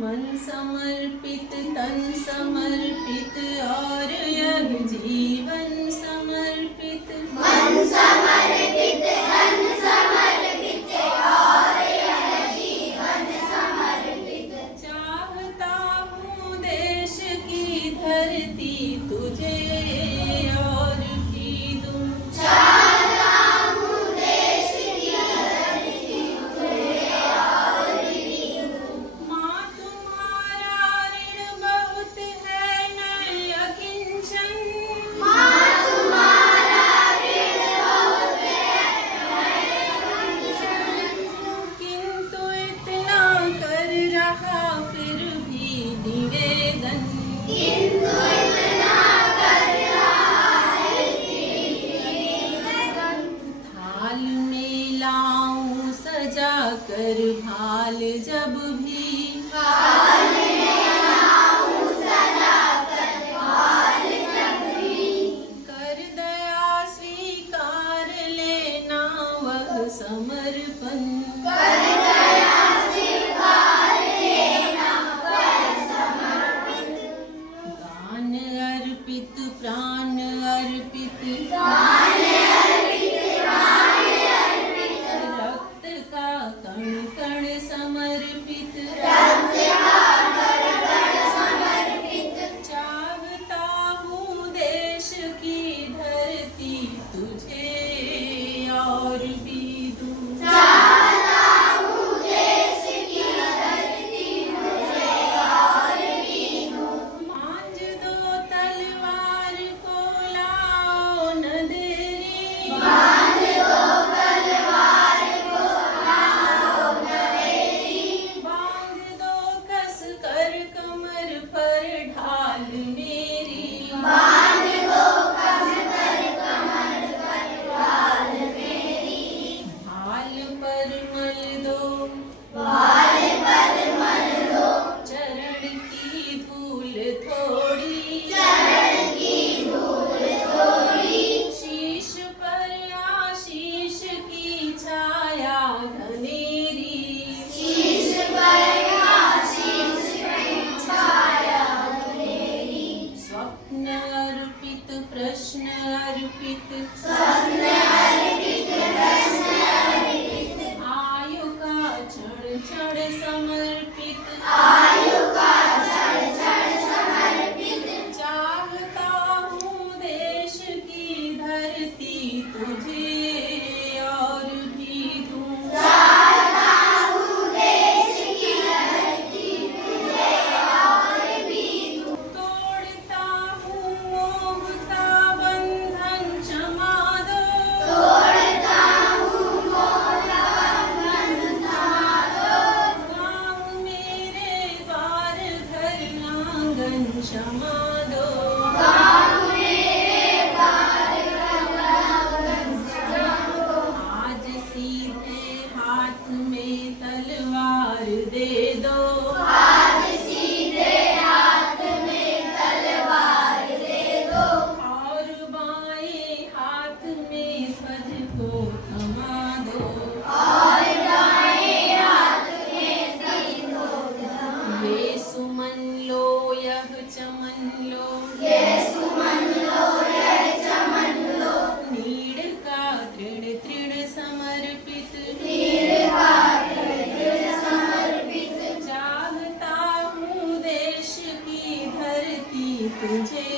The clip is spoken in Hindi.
मन समर्पित तन समर्पित और यह जीवन समर्पित। मन समर्पित तन समर्पित और यह जीवन समर्पित। चाहता हूँ देश की धरती तुझे और भी दूं। चाहता हूँ देश की धरती तुझे और भी दूं। माँ तुम्हारा ऋण बहुत है न अकिंचन। माँ तुम्हारा ऋण बहुत है किंतु इतना कर रहा फिर भी निवेदन। किंतु इतना कर रहा है निवेदन। थाल में लाऊं सजा कर भाल जब भी। थाल में लाऊं सजा कर भाल जब भी। कर दया स्वीकार लेना वह समर्पण। कर दया स्वीकार लेना वह समर्पित। दान अर्पित प्राण अर्पित। दान अर्पित प्राण अर्पित। रक्त का कण कण समर्पित। रक्त का कण कण समर्पित। चाहता हूँ देश की धरती तुझे और भी दूं। चाहता हूँ देश की धरती तुझे और भी दूं। मांझ दो तलवार को लाओ न देरी। बांध दो तलवार को लाओ न देरी। बांध दो कस कर कमर पर ढाल मेरी। बांध दो कस कर कमर पर ढाल मेरी। भाल पर मल दो। भाल पर मल दो। चरण की धूल थोड़ी। चरण की धूल थोड़ी। शीश पर आशीष की छाया घनेरी। शीश पर आशीष की छाया मेरी। स्वप्न अर्पित प्रश्न अर्पित। स्वप्न अर्पित प्रश्न अर्पित। आयु का क्षण क्षण समर्पित। आयु का क्षण क्षण समर्पित। चाहता हूँ देश की धरती तुझे और भी दूं। चाहता हूँ देश की धरती तुझे और भी दूं। तोड़ता हूँ मोह का बंधन क्षमा दो। तोड़ता हूँ मोह का बंधन क्षमा दो। गाँव मेरे द्वार घर आंगन क्षमा दो। गाँव मेरे द्वार आंगन क्षमा दो। आज सीधे हाथ में तलवार दे दो। आज सीधे हाथ में तलवार दे दो। और बाएं हाथ में पद को थमा दो। और दाएं हाथ में सिर को थमा। ये सुमन लो यह चमन लो। ये सुमन लो यह चमन लो। नीड़ का तृण तृण समर्पित। नीड़ का तृण समर्पित। चाहता हूँ देश की धरती तुझे